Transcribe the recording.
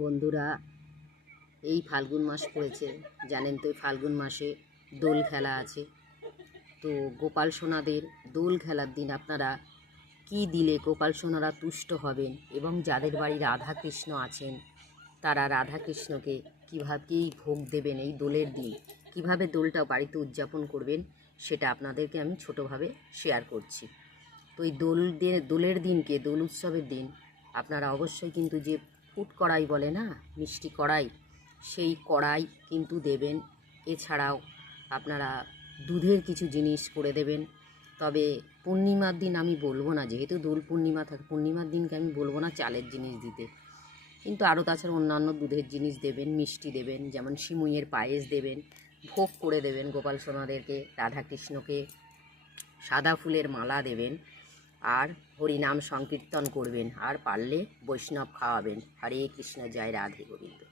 বন্ধুরা, এই ফাল্গুন মাস পড়েছে। জানেন তো ফাল্গুন মাসে দোল খেলা আছে। তো গোপাল সোনাদের দোল খেলার দিন আপনারা কি দিলে গোপাল সোনারা তুষ্ট হবেন এবং যাদের বাড়ি রাধা কৃষ্ণ আছেন, তারা রাধা কৃষ্ণকে কীভাবেই ভোগ দেবেন এই দোলের দিন? কীভাবে দোলটা বাড়িতে উদযাপন করবেন সেটা আপনাদেরকে আমি ছোটোভাবে শেয়ার করছি। তো এই দোল দোলের দিনকে, দোল উৎসবের দিন আপনারা অবশ্যই কিন্তু যে ফুট কড়াই বলে না, মিষ্টি কড়াই। সেই কড়াই কিন্তু দেবেন। এছাড়াও আপনারা দুধের কিছু জিনিস করে দেবেন। তবে পূর্ণিমার দিন আমি বলব না, যেহেতু দোল পূর্ণিমা থাকে, পূর্ণিমার দিনকে আমি বলব না চালের জিনিস দিতে। কিন্তু আরও তাছাড়া অন্যান্য দুধের জিনিস দেবেন, মিষ্টি দেবেন, যেমন সিমুইয়ের পায়েস দেবেন, ভোগ করে দেবেন গোপাল সোনাদেরকে, রাধাকৃষ্ণকে, সাদা ফুলের মালা দেবেন। আর হরিনাম সংকীর্তন করবেন আর পারলে বৈষ্ণব খাওয়াবেন। হরে কৃষ্ণ জয় রাধে গোবিন্দ।